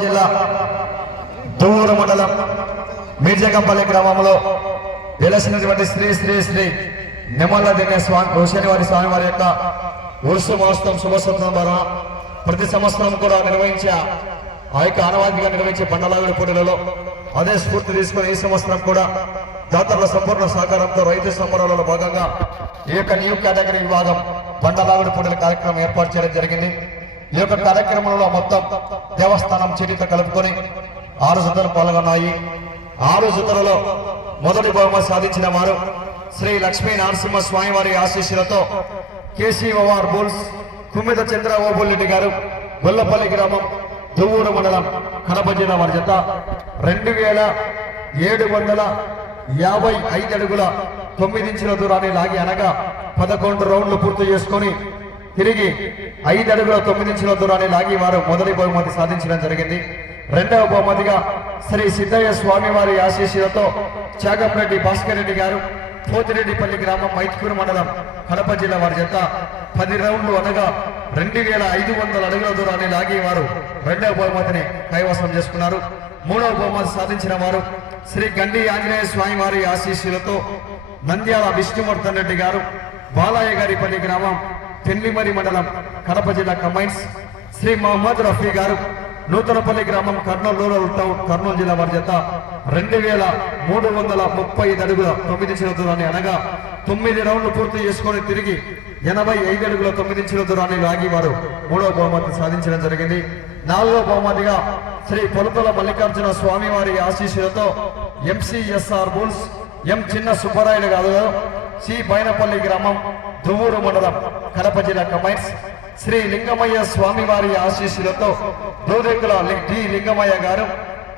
జిల్లా దూరు మండలం మీర్జకంపల్లి గ్రామంలో వెలసినటువంటి శ్రీ శ్రీ శ్రీ నిమల్ల దినే శనివారి స్వామివారి యొక్క ఉరుసు మహోత్సవం శుభసందర్భంగా ప్రతి సంవత్సరం కూడా నిర్వహించే ఆ యొక్క ఆనవాయితీగా నిర్వహించే బండలాగుడి పోటీలలో అదే స్ఫూర్తి తీసుకుని ఈ సంవత్సరం కూడా దాతల సంపూర్ణ సహకారంతో రైతు సంబరాలలో భాగంగా ఈ యొక్క న్యూ కేటగిరీ విభాగం బండలాగుడి పోటీల కార్యక్రమం ఏర్పాటు చేయడం జరిగింది. ఈ యొక్క కార్యక్రమంలో మొత్తం దేవస్థానం చరిత్ర కలుపుకొని 6 జతలు పాల్గొన్నాయి. 6 జతలలో మొదటి బహుమతి సాధించిన వారు శ్రీ లక్ష్మీ నరసింహ స్వామివారి ఆశీస్సులతో కేసీఓఆర్ బుల్స్ కుమ్మిద చంద్ర ఓబుల్రెడ్డి గారు గొల్లపల్లి గ్రామం దువ్వూరు మండలం కడప జిల్లా వారి జత 2755 అడుగుల 9 ఇంచుల దూరాన్ని లాగి అనగా 11 రౌండ్లు పూర్తి చేసుకొని తిరిగి 5 అడుగుల 9 ఇంచుల దూరాన్ని లాగి వారు మొదటి బహుమతి సాధించడం జరిగింది. రెండవ బహుమతిగా శ్రీ సిద్ధయ్య స్వామివారి ఆశీస్సులతో చాగంరెడ్డి భాస్కర్ రెడ్డి గారు పోతిరెడ్డిపల్లి గ్రామం మైత్కూరు మండలం కడప జిల్లా వారి జత 10 రౌండ్లు అనగా 2500 అడుగుల దూరాన్ని లాగి వారు రెండవ బహుమతిని కైవసం చేసుకున్నారు. మూడవ బహుమతి సాధించిన వారు శ్రీ గండి ఆంజనేయ స్వామి వారి ఆశీస్సులతో నంద్యాల విష్ణువర్ధన్ రెడ్డి గారు బాలయ్య గారిపల్లి గ్రామం పెళ్లిమరి మండలం కడప జిల్లా కంబైన్స్ శ్రీ మహమ్మద్ రఫీ గారు నూతనపల్లి గ్రామం కర్నూలు రూరల్ టౌన్ కర్నూలు జిల్లా వారి జత 2335 అడుగుల 9 ఇంచుల దూరాన్ని అనగా 9 రౌండ్లు పూర్తి చేసుకొని తిరిగి 85 అడుగుల 9 ఇంచుల దూరాన్ని లాగి వారు మూడవ బహుమతి సాధించడం జరిగింది. నాలుగవ బహుమతిగా శ్రీ పొలతల మల్లికార్జున స్వామి వారి ఆశీస్సులతో ఎంసీఎస్ఆర్ బుల్స్ ఎం చిన్న సుబ్బరాయుడు గారు సి బైనపల్లి గ్రామం దువ్వూరు మండలం కడప జిల్లా కంబైన్స్ శ్రీ లింగమయ్య స్వామి వారి ఆశీస్సులతో దోదెక్కుల డి లింగమయ్య గారు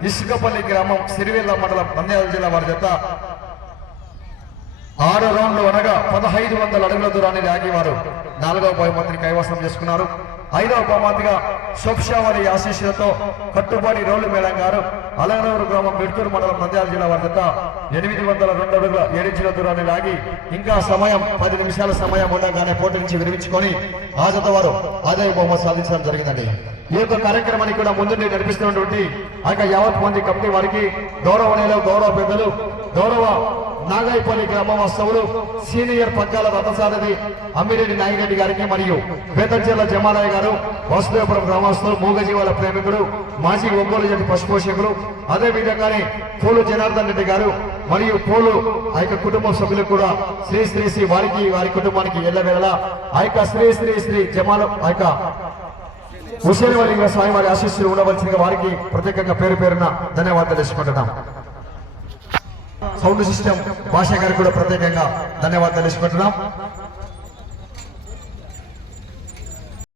ఇసుకపల్లి గ్రామం సిరివెల్ల మండలం నంద్యాల జిల్లా వారి జత 6 రౌండ్లు అనగా 1500 అడుగుల దూరాన్ని లాగి వారు 4వ బహుమతిని కైవసం చేసుకున్నారు. 5వ బహుమతిగా షోప్షా వారి ఆశీస్సులతో కట్టుబాటి రోడ్లు మేళం గారు అలగనూరు గ్రామం బెడ్తూరు మండలం నంద్యాల జిల్లా వారి జత 802 అడుగుల 7 ఇంచుల దూరాన్ని లాగి ఇంకా సమయం 10 నిమిషాల సమయం ఉండగానే పోటీ నుంచి విరమించుకొని ఆ జత వారు అదే బహుమతి సాధించడం జరిగిందండి. ఈ యొక్క కార్యక్రమాన్ని కూడా ముందుండి నడిపిస్తున్నటువంటి ఆ యొక్క యావత్ మంది కమిటీ వారికి గౌరవనీయులు గౌరవ పెద్దలు గౌరవ నాగాయపల్లి గ్రామ వాస్తవులు సీనియర్ పగ్గాల రథసారథి అమ్మిరెడ్డి నాగిరెడ్డి గారికి మరియు పేదచెర్ల జమాలయ్య గారు వాసుదేవపురం గ్రామస్తులు మూగజీవాల ప్రేమికుడు మాజీ ఒంగోలు జంటి పశుపోషకులు అదే విధంగానే పోలు జనార్దన్ రెడ్డి గారు మరియు పోలు ఆ యొక్క కుటుంబ సభ్యులకు కూడా శ్రీ శ్రీ శ్రీ వారికి వారి కుటుంబానికి ఎల్లవేళ ఆ యొక్క శ్రీ శ్రీ శ్రీ జమాల ఆ యొక్క హుసేనవల్లింగ స్వామి వారి ఆశీస్సులు ఉండవలసిన వారికి ప్రత్యేకంగా పేరు పేరున ధన్యవాదాలు తెలుసుకుంటున్నాం. సౌండ్ సిస్టమ్ భాష గారికి కూడా ప్రత్యేకంగా ధన్యవాదాలు తెలుసుకుంటున్నాం.